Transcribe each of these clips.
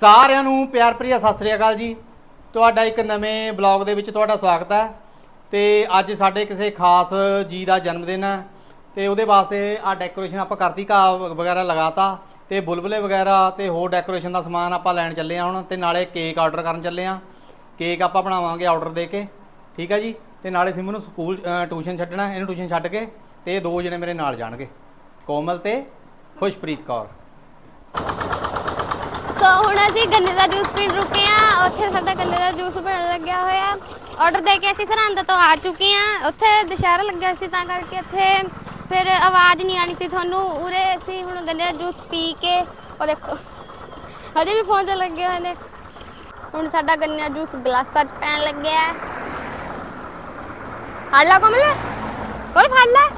ਸਾਰਿਆਂ ਨੂੰ ਪਿਆਰ ਭਰੀ ਸਤਿ ਸ੍ਰੀ ਅਕਾਲ ਜੀ। ਤੁਹਾਡਾ ਇੱਕ ਨਵੇਂ ਬਲੌਗ ਦੇ ਵਿੱਚ ਤੁਹਾਡਾ ਸਵਾਗਤ ਹੈ। ਤੇ ਅੱਜ ਸਾਡੇ ਕਿਸੇ ਖਾਸ ਜੀ ਦਾ ਜਨਮ ਦਿਨ ਹੈ। ਤੇ ਉਹਦੇ ਵਾਸਤੇ ਆ ਡੈਕੋਰੇਸ਼ਨ ਆਪਾਂ ਕਰਤੀ, ਘਾਹ ਵਗੈਰਾ ਲਗਾਤਾ। ਤੇ ਬੁਲਬੁਲੇ ਵਗੈਰਾ ਤੇ ਹੋਰ ਡੈਕੋਰੇਸ਼ਨ ਦਾ ਸਮਾਨ ਆਪਾਂ ਲੈਣ ਚੱਲੇ ਆ ਹੁਣ। ਤੇ ਨਾਲੇ ਕੇਕ ਆਰਡਰ ਕਰਨ ਚੱਲੇ ਆ ਕੇਕ ਆਪਾਂ ਬਣਾਵਾਂਗੇ ਆਰਡਰ ਦੇ ਕੇ। ਠੀਕ ਹੈ ਜੀ? ਤੇ ਨਾਲੇ ਸਿਮੂ ਨੂੰ ਸਕੂਲ ਟਿਊਸ਼ਨ ਛੱਡਣਾ ਇਹਨੂੰ ਟਿਊਸ਼ਨ ਛੱਡ ਕੇ ਤੇ ਦੋ ਜਣੇ ਮੇਰੇ ਨਾਲ ਜਾਣਗੇ। ਕੋਮਲ ਤੇ ਖੁਸ਼ਪ੍ਰੀਤ ਕੌਰ। ਸੋ ਹੁਣ ਅਸੀਂ ਗੰਨੇ ਦਾ ਜੂਸ ਪੀਣ ਰੁਕੇ ਆ ਉੱਥੇ ਸਾਡਾ ਗੰਨੇ ਦਾ ਜੂਸ ਬਣਨ ਲੱਗਿਆ ਹੋਇਆ। ਆਰਡਰ ਦੇ ਕੇ ਅਸੀਂ ਸਰਹੰਦ ਤੋਂ ਆ ਚੁੱਕੇ ਆ ਉੱਥੇ ਦੁਸ਼ਹਿਰਾ ਲੱਗਿਆ ਸੀ, ਤਾਂ ਕਰਕੇ ਇੱਥੇ ਫਿਰ ਆਵਾਜ਼ ਨਹੀਂ ਆਣੀ ਸੀ ਤੁਹਾਨੂੰ। ਉਰੇ ਅਸੀਂ ਹੁਣ ਗੰਨੇ ਦਾ ਜੂਸ ਪੀ ਕੇ, ਉਹ ਦੇਖੋ, ਹਜੇ ਵੀ ਫੋਨ ਤੇ ਲੱਗੇ ਹੋਏ ਨੇ। ਹੁਣ ਸਾਡਾ ਗੰਨੇ ਦਾ ਜੂਸ ਗਲਾਸਾਂ 'ਚ ਪੈਣ ਲੱਗਿਆ ਹੈ। ਫੜ ਲਾ ਕੋਮਲ। ਕੋਲ ਫੜ ਲੈ।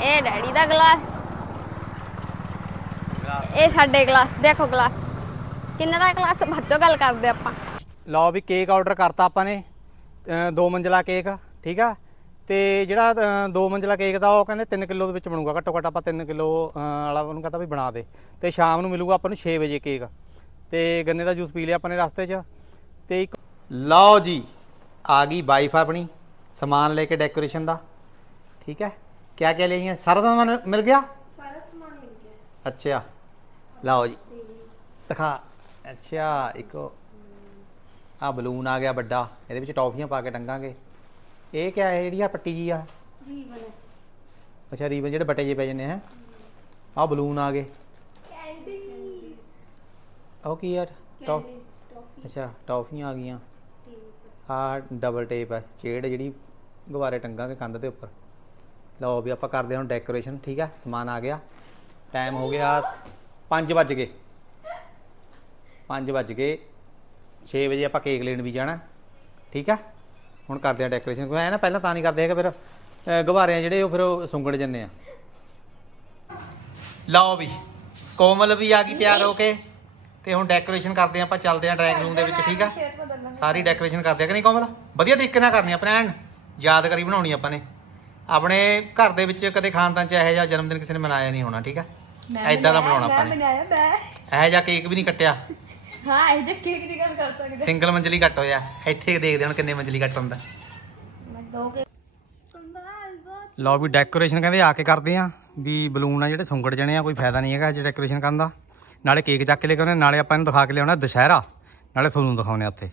ਇਹ ਡੈਡੀ ਦਾ ਗਲਾਸ। ਇਹ ਸਾਡੇ ਗਲਾਸ ਦੇਖੋ ਗਲਾਸ। ਕਿੰਨੇ ਦਾ ਗਲਾਸ? ਬੱਚੋ ਗੱਲ ਕਰਦੇ ਆਪਾਂ। ਲਓ ਵੀ ਕੇਕ ਆਰਡਰ ਕਰਤਾ ਆਪਾਂ ਨੇ ਦੋ ਮੰਜ਼ਲਾ ਕੇਕ ਠੀਕ ਆ? ਤੇ ਜਿਹੜਾ ਦੋ ਮੰਜ਼ਲਾ ਕੇਕ ਦਾ ਉਹ ਕਹਿੰਦੇ 3 ਕਿਲੋ ਦੇ ਵਿੱਚ ਬਣੂਗਾ। ਘੱਟੋ ਘੱਟ ਆਪਾਂ 3 ਕਿਲੋ ਵਾਲਾ ਉਹਨੂੰ ਕਹਿੰਦਾ ਵੀ ਬਣਾ ਦੇ। ਤੇ ਸ਼ਾਮ ਨੂੰ ਮਿਲੂਗਾ ਆਪਾਂ ਨੂੰ 6 ਵਜੇ ਕੇਕ। ਤੇ ਗੰਨੇ ਦਾ ਜੂਸ ਪੀ ਲਿਆ ਆਪਾਂ ਨੇ ਰਸਤੇ 'ਚ। ਤੇ ਇੱਕ ਲਓ ਜੀ ਆ ਗਈ ਵਾਈਫ ਆਪਣੀ ਸਮਾਨ ਲੈ ਕੇ ਡੈਕੋਰੇਸ਼ਨ ਦਾ। ਠੀਕ ਹੈ? ਕਿਆ ਕਿਆ ਲਈਆਂ? ਸਾਰਾ ਸਮਾਨ ਮਿਲ ਗਿਆ? ਸਾਰਾ ਸਮਾਨ ਮਿਲ ਗਿਆ। ਅੱਛਾ। ਲਓ ਜੀ। ਦਿਖਾ। ਅੱਛਾ ਇੱਕ ਆ ਬਲੂਨ ਆ ਗਿਆ ਵੱਡਾ। ਇਹਦੇ ਵਿੱਚ ਟੌਫੀਆਂ ਪਾ ਕੇ ਟੰਗਾਂਗੇ ਇਹ ਕਿਆ ਹੈ ਜਿਹੜੀ ਆ ਪੱਟੀ ਜੀ ਆ? ਰੀਬਨ। ਅੱਛਾ ਰੀਬਨ ਜਿਹੜੇ ਬਟੇ ਜੇ ਪੈ ਜਾਂਦੇ ਹੈ? ਆ ਬਲੂਨ ਆ ਗਏ। ਕੈਂਡੀਜ਼। ਉਹ ਕੀ ਯਾਰ ਟੌਫ। ਅੱਛਾ ਟੌਫੀਆਂ ਆ ਗਈਆਂ। ਆ। ਡਬਲ ਟੇਪ ਹੈ ਚੇੜ ਜਿਹੜੀ ਗੁਬਾਰੇ ਟੰਗਾਂਗੇ ਕੰਧ ਦੇ ਉੱਪਰ। ਲਓ ਵੀ ਆਪਾਂ ਕਰਦੇ ਹਾਂ ਹੁਣ ਡੈਕੋਰੇਸ਼ਨ ਠੀਕ ਹੈ ਸਮਾਨ ਆ ਗਿਆ। ਟਾਈਮ ਹੋ ਗਿਆ 5 ਵੱਜ ਗਏ। 5 ਵੱਜ ਗਏ। 6 ਵਜੇ ਆਪਾਂ ਕੇਕ ਲੈਣ ਵੀ ਜਾਣਾ। ਠੀਕ ਆ? ਹੁਣ ਕਰਦੇ ਆ ਡੈਕੋਰੇਸ਼ਨ ਕਿਉਂਕਿ ਐ ਨਾ ਪਹਿਲਾਂ ਤਾਂ ਨਹੀਂ ਕਰਦੇ ਹੈਗੇ ਫਿਰ ਅ, ਗੁਬਾਰੇ ਆ ਜਿਹੜੇ ਉਹ ਫਿਰ ਉਹ ਸੁੰਗੜ ਜੰਨੇ ਆ। ਲਓ ਵੀ ਕੋਮਲ ਵੀ ਆ ਗਈ ਤਿਆਰ ਹੋ ਕੇ। ਤੇ ਹੁਣ ਡੈਕੋਰੇਸ਼ਨ ਕਰਦੇ ਆ ਆਪਾਂ ਚੱਲਦੇ ਆ ਡਰਾਇੰਗ ਰੂਮ ਦੇ ਵਿੱਚ ਠੀਕ ਆ? ਸਾਰੀ ਡੈਕੋਰੇਸ਼ਨ ਕਰਦੇ ਆ ਕਿ ਨਹੀਂ ਕੋਮਲ? ਵਧੀਆ ਤਰੀਕੇ ਨਾਲ ਕਰਨੀ ਆ ਭੈਣ ਯਾਦਗਾਰੀ ਬਣਾਉਣੀ ਆਪਾਂ ਨੇ। ਆਪਣੇ ਘਰ ਦੇ ਵਿੱਚ ਕਦੇ ਖਾਨਦਾਨ ਚ ਇਹੋ ਜਿਹਾ ਜਨਮ ਦਿਨ ਕਿਸੇ ਨੇ ਮਨਾਇਆ ਨਹੀਂ ਹੋਣਾ ਠੀਕ ਆ? ਐਦਾਂ ਦਾ ਬਣਾਉਣਾ ਆਪਾਂ ਮੈਂ ਨੇ। ਬਣਾਇਆ ਮੈਂ। ਇਹੋ ਜਿਹਾ ਕੇਕ ਵੀ ਨਹੀਂ ਕੱਟਿਆ। ਹਾਂ ਇਹ ਜੇ ਕੇਕ ਦੀ ਗੱਲ ਕਰ ਸਕਦੇ। ਸਿੰਗਲ ਮੰਜ਼ਲੀ ਕੱਟ ਹੋਇਆ। ਇੱਥੇ ਦੇਖਦੇ ਹੁਣ ਕਿੰਨੇ ਮੰਜ਼ਲੀ ਕੱਟ ਹੁੰਦਾ। ਮੈਂ ਦੋ ਕੇ ਲਓ ਵੀ ਡੈਕੋਰੇਸ਼ਨ ਕਹਿੰਦੇ ਆ ਕੇ ਕਰਦੇ ਆ। ਵੀ ਬਲੂਨ ਆ ਜਿਹੜੇ ਸੁੰਗੜ ਜਣੇ ਆ ਕੋਈ ਫਾਇਦਾ ਨਹੀਂ ਹੈਗਾ ਜੇ ਡੈਕੋਰੇਸ਼ਨ ਕਰਨ ਦਾ। ਨਾਲੇ ਕੇਕ ਚੱਕ ਕੇ ਲੈ ਕੇ ਆਉਣੇ ਨਾਲੇ ਆਪਾਂ ਇਹਨੂੰ ਦਿਖਾ ਕੇ ਲਿਆਉਣਾ ਦੁਸ਼ਹਿਰਾ। ਨਾਲੇ ਤੁਹਾਨੂੰ ਦਿਖਾਉਣੇ ਆ ਉੱਥੇ।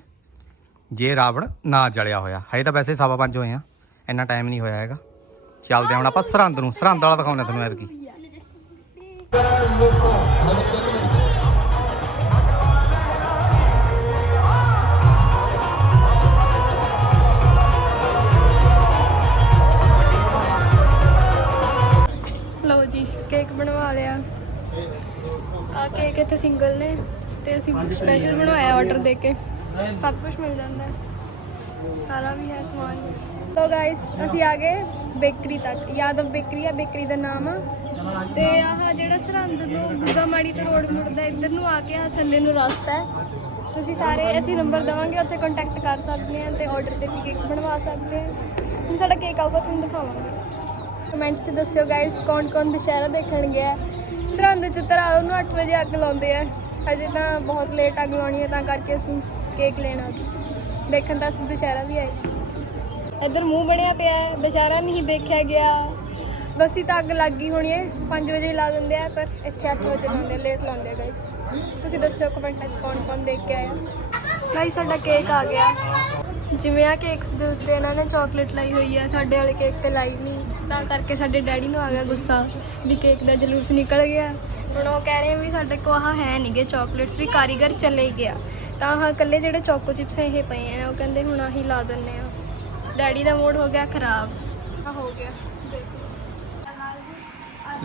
ਜੇ ਰਾਵਣ ਨਾ ਜਲਿਆ ਹੋਇਆ। ਹਜੇ ਤਾਂ ਵੈਸੇ ਸਵਾ ਪੰਜ ਹੋਏ ਆ। ਇੰਨਾ ਟਾਈਮ ਨਹੀਂ ਹੋਇਆ ਹੈਗਾ। ਚੱਲਦੇ ਆ ਹੁਣ ਆਪਾਂ ਸਰਹੰਦ ਨੂੰ। ਸਰਹੰਦ ਵਾਲਾ ਦਿਖਾਉਣਾ ਤੁਹਾਨੂੰ ਐਤਕੀ। ਲਓ ਜੀ ਕੇਕ ਬਣਵਾ ਲਿਆ। ਆ ਕੇਕ ਇੱਥੇ ਸਿੰਗਲ ਨੇ ਤੇ ਅਸੀਂ ਸਪੈਸ਼ਲ ਬਣਵਾਇਆ ਆਰਡਰ ਦੇ ਕੇ। ਸਭ ਕੁਝ ਮਿਲ ਜਾਂਦਾ ਹੈ। ਸਾਰਾ ਵੀ ਹੈ ਸਮਾਨ। ਲੋ ਗਾਇਸ ਅਸੀਂ ਆ ਗਏ ਬੇਕਰੀ ਤੱਕ। ਯਾਦਵ ਬੇਕਰੀ ਆ ਬੇਕਰੀ ਦਾ ਨਾਮ ਆ। ਤੇ ਆਹ ਜਿਹੜਾ ਸਰਹੰਦ ਨੂੰ ਗੁਗਾ ਮਾੜੀ ਤੋਂ ਰੋਡ ਮੁੜਦਾ, ਇੱਧਰ ਨੂੰ ਆ ਕੇ ਆ ਥੱਲੇ ਨੂੰ ਰਸਤਾ ਹੈ। ਤੁਸੀਂ ਸਾਰੇ ਅਸੀਂ ਨੰਬਰ ਦਵਾਂਗੇ, ਉੱਥੇ ਕੰਟੈਕਟ ਕਰ ਸਕਦੇ ਆ ਤੇ ਆਰਡਰ ਤੇ ਵੀ ਕੇਕ ਬਣਵਾ ਸਕਦੇ ਆ ਹੁਣ ਸਾਡਾ ਕੇਕ ਆਊਗਾ, ਤੁਹਾਨੂੰ ਦਿਖਾਵਾਂਗੇ। ਕਮੈਂਟ 'ਚ ਦੱਸਿਓ ਗਾਇਸ ਕੌਣ ਕੌਣ ਦੁਸ਼ਹਿਰਾ ਦੇਖਣ ਗਿਆ ਸਰਹੰਦ ਚ ਤਰਾ ਨੂੰ 8 ਵਜੇ ਅੱਗ ਲਾਉਂਦੇ ਆ। ਅਜੇ ਤਾਂ ਬਹੁਤ ਲੇਟ ਅੱਗ ਲਾਉਣੀ ਹੈ, ਤਾਂ ਕਰਕੇ ਅਸੀਂ ਕੇਕ ਲੈਣਾ ਦੇਖਣ ਤਾਂ ਅਸੀਂ ਦੁਸ਼ਹਿਰਾ ਵੀ ਆਏ ਸੀ। ਇੱਧਰ ਮੂੰਹ ਬਣਿਆ ਪਿਆ ਹੈ, ਦੁਸ਼ਹਿਰਾ ਨਹੀਂ ਦੇਖਿਆ ਗਿਆ। ਬਸੀ ਤਾਂ ਅੱਗ ਲੱਗ ਗਈ ਹੋਣੀ ਹੈ। 5 ਵਜੇ ਹੀ ਲਾ ਦਿੰਦੇ ਆ ਪਰ ਇੱਥੇ 8 ਵਜੇ ਲਾਉਂਦੇ ਲੇਟ ਲਾਉਂਦੇ ਆ ਗਾਇਸ ਤੁਸੀਂ ਦੱਸਿਓ ਕਮੈਂਟਾਂ 'ਚ ਕੌਣ ਕੌਣ ਦੇਖ ਕੇ ਆਇਆ ਗਾਇਸ ਸਾਡਾ ਕੇਕ ਆ ਗਿਆ। ਜਿਵੇਂ ਆ ਕੇਕਸ ਦੇ ਉੱਤੇ ਇਹਨਾਂ ਨੇ ਚਾਕਲੇਟ ਲਾਈ ਹੋਈ ਆ ਸਾਡੇ ਵਾਲੇ ਕੇਕ ਤੇ ਲਾਈ ਨਹੀਂ ਤਾਂ ਕਰਕੇ ਸਾਡੇ ਡੈਡੀ ਨੂੰ ਆ ਗਿਆ ਗੁੱਸਾ ਵੀ ਕੇਕ ਦਾ ਜਲੂਸ ਨਿਕਲ ਗਿਆ। ਹੁਣ ਉਹ ਕਹਿ ਰਹੇ ਵੀ ਸਾਡੇ ਕੋਲ ਆਹ ਹੈ ਨਹੀਂਗੇ ਚਾਕਲੇਟਸ ਵੀ ਕਾਰੀਗਰ ਚਲੇ ਗਿਆ। ਤਾਂ ਆਹ ਇਕੱਲੇ ਜਿਹੜੇ ਚੋਕੋ ਚਿਪਸ ਇਹ ਪਏ ਆ ਉਹ ਕਹਿੰਦੇ ਹੁਣ ਆਹੀ ਲਾ ਦਿੰਨੇ ਆ। ਡੈਡੀ ਦਾ ਮੂਡ ਹੋ ਗਿਆ ਖਰਾਬ। ਆ ਹੋ ਗਿਆ।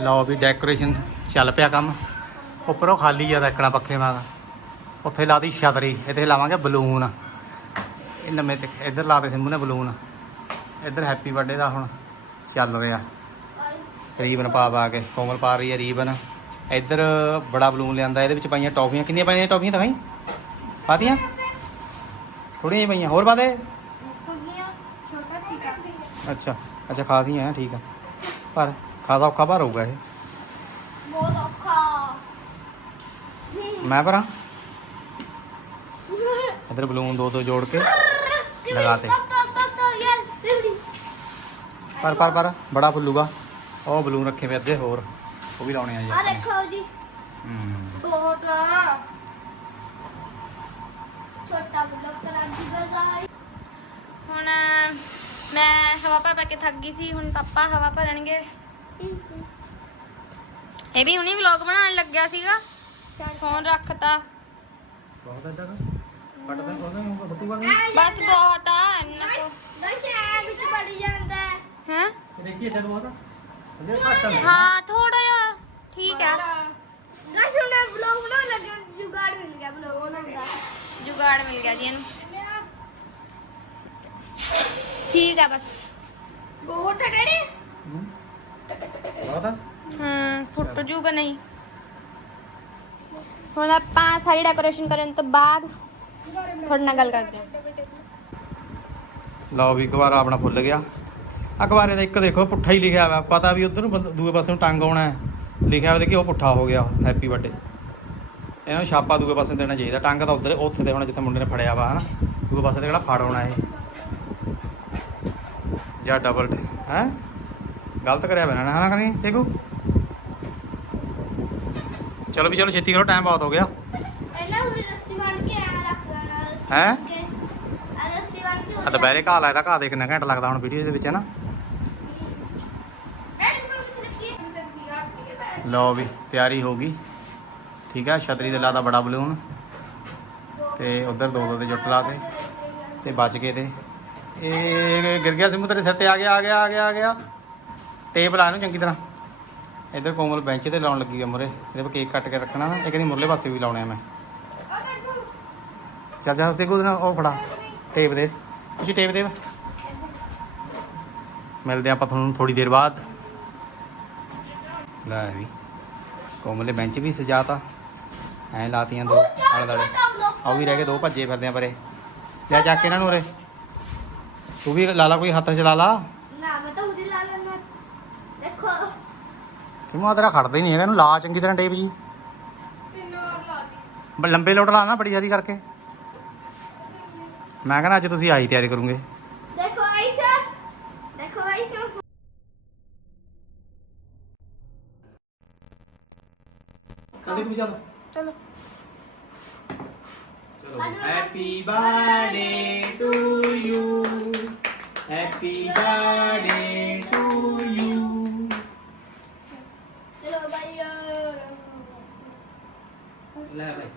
ਲਓ ਵੀ ਡੈਕੋਰੇਸ਼ਨ ਚੱਲ ਪਿਆ ਕੰਮ। ਉੱਪਰੋਂ ਖਾਲੀ ਆ ਰੱਖਣਾ ਪੱਖੇ ਵਾਂਗ। ਉੱਥੇ ਲਾਦੀ ਛਤਰੀ ਇੱਥੇ ਲਾਵਾਂਗੇ ਬਲੂਨ। ਇਹ ਨਵੇਂ ਤੇ ਇੱਧਰ ਲਾਤੇ ਸਿੰਮੂ ਨੇ ਬਲੂਨ। ਇੱਧਰ ਹੈਪੀ ਬਰਥਡੇ ਦਾ ਹੁਣ ਚੱਲ ਰਿਹਾ। ਰੀਬਨ ਪਾ ਪਾ ਕੇ ਕੋਮਲ ਪਾ ਰਹੀ ਹੈ ਰੀਬਨ। ਇੱਧਰ ਬੜਾ ਬਲੂਨ ਲਿਆਂਦਾ ਇਹਦੇ ਵਿੱਚ ਪਾਈਆਂ ਟੌਫੀਆਂ। ਕਿੰਨੀਆਂ ਪਾਈਆਂ ਟੌਫੀਆਂ ਦਿਖਾਈ? ਪਾਤੀਆਂ? ਥੋੜੀਆਂ ਪਈਆਂ। ਹੋਰ ਪਾ ਦੇ। ਛੋਟਾ ਸੀਗਾ। ਅੱਛਾ ਅੱਛਾ ਖਾਸੀਆਂ ਹੈ ਠੀਕ ਆ। ਪਰ ਖਾਸਾ ਔਖਾ ਭਾਰ ਹੋਊਗਾ ਇਹ? ਮੈਂ ਭਰਾਂ? ਇਧਰ ਬਲੂਨ ਦੋ ਦੋ ਜੋੜ ਕੇ ਲਗਾਤੇ ਪਰ ਪਰ ਪਰ ਬੜਾ ਫੁੱਲੂਗਾ। ਉਹ ਬਲੂਨ ਰੱਖੇ ਵੇ ਅੱਧੇ ਹੋਰ ਉਹ ਵੀ ਲਾਉਣੇ ਆ ਜੀ ਆ ਦੇਖੋ ਜੀ। ਹੂੰ। ਬਹੁਤ। ਛੋਟਾ ਬਲੌਗ ਕਰਾਂ ਦੀ ਗਜ਼ਾਈ ਹੁਣ ਮੈਂ ਹਵਾ ਭਰ ਭਰ ਕੇ ਥੱਕ ਗਈ ਸੀ ਹੁਣ ਪਾਪਾ ਹਵਾ ਭਰਨਗੇ। ਇਹ ਵੀ ਹੁਣੀ ਵਲੌਗ ਬਣਾਉਣ ਲੱਗਿਆ ਸੀਗਾ। ਫੋਨ ਰੱਖਤਾ। ਬਹੁਤ ਅੱਡਾ ਕੱਟ ਦੇ ਉਹਨੇ ਬਟੂਗਾ ਬਸ ਬਹੁਤ ਆ ਇੰਨਾ ਤੋਂ ਬਸ ਐ ਵਿੱਚ ਬੜੀ ਜਾਂਦਾ ਹੈ। ਦੇਖੀ ਇੱਡਾ ਬਹੁਤ। ਘੱਟ ਆ। ਹਾਂ ਥੋੜਾ ਜਿਹਾ ਠੀਕ ਆ। ਗਾਇਸ ਹੁਣ ਵਲੌਗ ਬਣਾਉਣ ਲੱਗਾ ਜੁਗਾੜ ਮਿਲ ਗਿਆ ਵਲੌਗ ਬਣਾਉਣ ਦਾ। ਜੁਗਾੜ ਮਿਲ ਗਿਆ ਜੀ ਇਹਨੂੰ। ਠੀਕ ਆ ਬਸ। ਬਹੁਤ ਹੈ ਡੈਡੀ। ਹੂੰ। ਆ ਹੂੰ ਫੁੱਟ ਜੂਗਾ ਨਹੀਂ। ਹੁਣ ਆਪਾਂ ਸਾਰੀ ਡੈਕੋਰੇਸ਼ਨ ਕਰਨ ਤੋਂ ਬਾਅਦ ਤੁਹਾਡੇ ਨਾਲ ਗੱਲ ਕਰਦੇ ਹਾਂ। ਲਓ ਵੀ ਅਖਬਾਰ ਆਪਣਾ ਫੁੱਲ ਗਿਆ। ਅਖਬਾਰੇ ਦਾ ਇੱਕ ਦੇਖੋ ਪੁੱਠਾ ਹੀ ਲਿਖਿਆ ਹੋਇਆ ਪਤਾ ਵੀ ਉਧਰ ਨੂੰ ਬੰਦ- ਦੂਏ ਪਾਸੇ ਨੂੰ ਟੰਗ ਆਉਣਾ ਹੈ। ਲਿਖਿਆ ਹੋਇਆ ਦੇਖੀ ਉਹ ਪੁੱਠਾ ਹੋ ਗਿਆ ਹੈਪੀ ਬਰਥਡੇ ਇਹਨਾਂ ਨੂੰ ਛਾਪਾ ਦੂਏ ਪਾਸੇ ਦੇਣਾ ਚਾਹੀਦਾ। ਟੰਗ ਤਾਂ ਉਧਰ ਉੱਥੇ ਤੇ ਹੋਣਾ ਜਿੱਥੇ ਮੁੰਡੇ ਨੇ ਫੜਿਆ ਵਾ ਹਨਾ? ਦੂਏ ਪਾਸੇ ਤੇ ਕਿਹੜਾ ਫੜ ਆਉਣਾ ਇਹ? ਜਾਂ ਡਬਲ ਹੈ? ਗਲਤ ਕਰਿਆ ਬਣਾ ਨਾ ਹਨਾ ਕਦੀ ਦੇਖੋ ਚਲੋ ਵੀ ਚਲੋ ਛੇਤੀ ਕਰੋ ਟਾਈਮ ਬਹੁਤ ਹੋ ਗਿਆ। ਇਹਨਾਂ ਉਰੇ ਰੱਸੀ ਬਣ ਕੇ ਆ ਰੱਖ ਲੈਣਾ ਰੱਸੀ ਹੈਂ? ਕੇ ਰੱਸੀ ਬਣ ਕੇ ਆ ਦੁਪਹਿਰੇ ਘਾਹ ਲੱਗਦਾ ਘਾਹ ਦੇ ਕਿੰਨਾ ਘੰਟਾ ਲੱਗਦਾ ਹੁਣ ਵੀਡੀਓ ਦੇ ਵਿੱਚ ਹੈ ਨਾ? ਲਓ ਵੀ ਤਿਆਰੀ ਹੋ ਗਈ। ਠੀਕ ਹੈ ਛਤਰੀ ਦੇ ਲਾਦਾ ਬੜਾ ਬਲੂਨ। ਤੇ ਉਧਰ ਦੋ ਦੋ ਦੇ ਜੁੱਟ ਲਾਤੇ ਤੇ ਬਚ ਗਏ ਤੇ। ਇਹ ਗਿਰ ਗਿਆ ਸਿੰਮੂ ਤੇਰੇ ਸਿਰ ਤੇ ਆ ਗਿਆ ਆ ਗਿਆ ਆ ਗਿਆ ਆ ਗਿਆ। ਟੇਪ ਲਾ ਇਹਨੂੰ ਚੰਗੀ ਤਰ੍ਹਾਂ। ਇਧਰ ਕੋਮਲ ਬੈਂਚ ਤੇ ਲਾਉਣ ਲੱਗੀ ਆ ਮੁਰੇ। ਇਹਦੇ 'ਤੇ ਕੇਕ ਕੱਟ ਕੇ ਰੱਖਣਾ ਨਾ। ਇਹ ਕਹਿੰਦੀ ਮੁਰਲੇ ਪਾਸੇ ਵੀ ਲਾਉਣੇ ਆ ਮੈਂ। ਚੱਲ ਜਾ ਉਸੇ ਕੋਲ ਉਹ ਫੜਾ। ਟੇਪ ਦੇ। ਤੁਸੀਂ ਟੇਪ ਦੇ ਮਿਲਦੇ ਆਪਾਂ ਤੁਹਾਨੂੰ ਥੋੜੀ ਦੇਰ ਬਾਅਦ। ਲੈ ਵੀ। ਕੋਮਲੇ ਬੈਂਚ ਵੀ ਸਜਾਤਾ। ਐ ਲਾਤੀਆਂ ਦੋ ਆਲੇ ਦਾਲੇ ਆ ਵੀ ਰਹਿ ਗਏ ਦੋ ਭੱਜੇ ਫਿਰਦੇ ਆ ਪਰੇ। ਲੈ ਚੱਕ ਇਹਨਾਂ ਨੂੰ ਉਰੇ। ਤੂੰ ਵੀ ਲਾ ਲਾ ਕੋਈ ਹੱਥ 'ਚ ਲਾ ਲਾ ਨਾ ਮੈਂ ਤਾਂ ਉਹਦੀ ਲਾ ਲੈਣਾ ਦੇਖੋ ਸਿਮੂ ਤੇਰਾ ਖੜਦਾ ਹੀ ਨਹੀਂ ਹੈਗਾ ਇਹਨੂੰ ਲਾ ਚੰਗੀ ਤਰ੍ਹਾਂ ਟੇਪ ਜੀ। ਤਿੰਨ ਵਾਰ ਲਾ ਦੀ ਬ- ਲੰਬੇ ਲੋਟ ਲਾ ਨਾ ਬੜੀ ਸਾਰੀ ਕਰਕੇ। ਮੈਂ ਕਹਿੰਦਾ ਅੱਜ ਤੁਸੀਂ ਆਈ ਤਿਆਰੀ ਕਰੋਗੇ। ਦੇਖੋ ਆਇਸ਼ਾ ਦੇਖੋ ਆਇਸ਼ਾ ਕਦੇ ਵੀ ਚੱਲ। ਚਲੋ। ਚਲੋ happy birthday to you happy birthday to you ਚਲੋ ਭਾਈ ਲੈ ਭਾਈ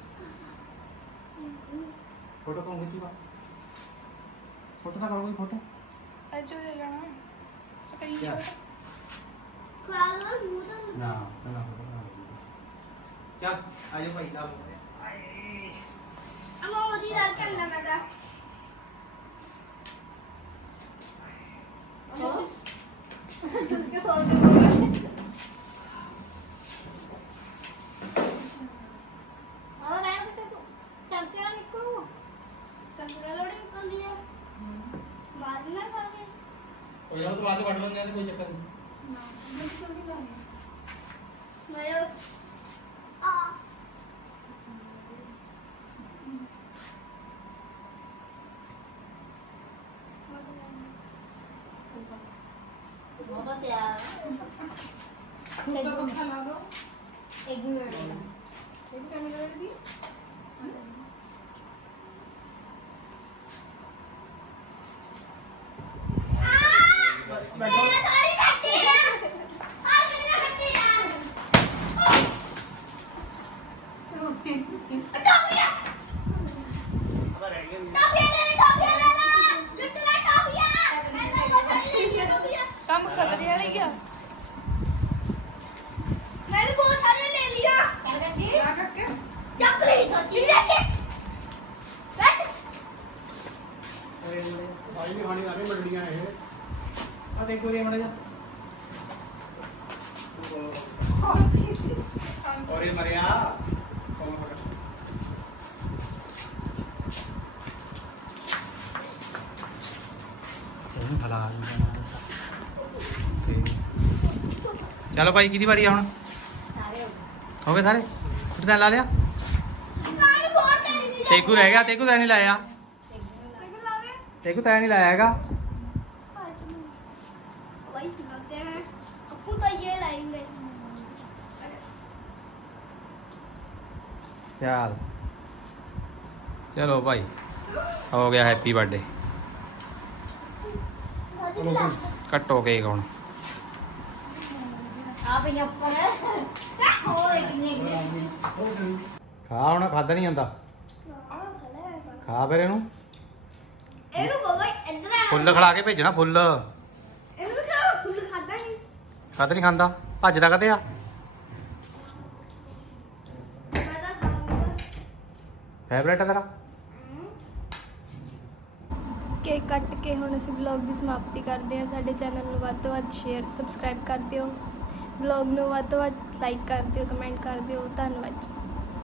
ਫੋਟੋ ਕੌਣ ਖਿੱਚੀ ਵਾ ਫੋਟੋ ਤਾਂ ਕਰੋ ਕੋਈ ਫੋਟੋ ਅਜੋ ਲੈ ਜਾਣਾ ਸਕਾਈ ਕਿਆ? ਤੋਂ ਨਾ ਨਾ ਫੋਟੋ ਚੱਲ ਆਜੋ ਭਾਈ ਦਾ ਅਮਾ ਉਹਦੀ ਗੱਲ ਕਰਨਾ ਮੈਂ ਤਾਂ ਹਾਂ ਰਹਿਣ ਦੇ ਤੂੰ ਚੱਲ ਤੇਰਾ ਨਿਕਲੂ ਕੰਦਰਾ ਲੋੜੀ ਨਿਕਲ ਲਿਆ ਮਾਰਨਾ ਪਾਵੇ ਕੋਈ ਨਾ ਤਾਂ ਬਾਅਦ ਵੱਢ ਲੈਂਦੇ ਆ ਕੋਈ ਚੱਕਰ ਨਹੀਂ ਮੇਰੇ ਆ। ਮੇਰਾ ਥੋੜੀ ਕੱਟੀ ਆ ਆ ਕਿੰਨਾ ਕੱਟੀ ਆ ਟੋਪੀਆਂ ਟੋਪੀਆਂ ਲੈ ਲੈ, ਟੋਪੀਆਂ ਲੈ ਲੈ ਜੁੱਟ ਲੈ ਟੋਪੀਆਂ ਮੈਂ ਤਾਂ ਕੋਠਾ ਲੈ ਲਈ ਟੋਪੀਆਂ ਕੰਮ ਖਤਰੇ ਵਾਲਾ ਹੀ ਆ ਮੈਂ ਤਾਂ ਬਹੁਤ ਸਾਰੇ ਲੈ ਲਿਆ ਕਹਿੰਦੇ ਚੱਕ ਲਈ ਸੱਚੀ ਲੈ ਲੈ ਬੈਠ ਭਾਈ ਵੀ ਖਾਣੀ ਆਰੇ ਮੰਡਲੀਆਂ ਇਹ ਆ ਦੇਖੋ ਇਹ ਮੜਾ ਜਾ ਔਰ ਇਹ ਮਰਿਆ। ਇਹਨੂੰ ਹਲਾ ਚਲੋ ਭਾਈ ਕਿਹਦੀ ਵਾਰੀ ਆ ਹੁਣ? ਹੋ ਗਏ ਸਾਰੇ? ਕੁੱਟ ਲਾ ਲਿਆ। ਤੇਗੂ ਰਹਿ ਗਿਆ ਤੇਗੂ ਤਾਂ ਨਹੀਂ ਲਾਇਆ। ਤੇਗੂ ਤਾਂ ਨਹੀਂ ਲਾਇਆ ਹੈਗਾ। ਖਿਆਲ ਚਲੋ ਭਾਈ ਹੋ ਗਿਆ ਹੈਪੀ ਬਰਥਡੇ ਕੱਟੋ ਕੇਕ ਹੁਣ। ਆ ਭਈ ਉੱਪਰ। ਹੋਰ ਕਿੰਨੇ ਖਾ ਹੁਣ ਖਾਦਾ ਨਹੀਂ ਜਾਂਦਾ? ਖਾ ਫਿਰ ਇਹਨੂੰ। ਇਹਨੂੰ ਕੋਈ ਇੱਧਰ ਆ। ਫੁੱਲ ਖਿਲਾ ਕੇ ਭੇਜਣਾ ਫੁੱਲ। ਇਹਨੂੰ ਕਿਉਂ ਫੁੱਲ ਖਾਦਾ ਨਹੀਂ। ਖਾਦਾ ਨਹੀਂ ਖਾਂਦਾ? ਭੱਜਦਾ ਕਦੇ ਆ? ਫੇਵਰੇਟ ਹੈ ਤੇਰਾ? ਕੇਕ ਕੱਟ ਕੇ ਹੁਣ ਅਸੀਂ ਵਲੌਗ ਦੀ ਸਮਾਪਤੀ ਕਰਦੇ ਹਾਂ। ਸਾਡੇ ਚੈਨਲ ਨੂੰ ਵੱਧ ਤੋਂ ਵੱਧ ਸ਼ੇਅਰ ਸਬਸਕ੍ਰਾਈਬ ਕਰ ਦਿਓ। ਵਲੌਗ ਨੂੰ ਵੱਧ ਤੋਂ ਵੱਧ ਲਾਈਕ ਕਰ ਦਿਓ ਕਮੈਂਟ ਕਰ ਦਿਓ। ਧੰਨਵਾਦ ਜੀ।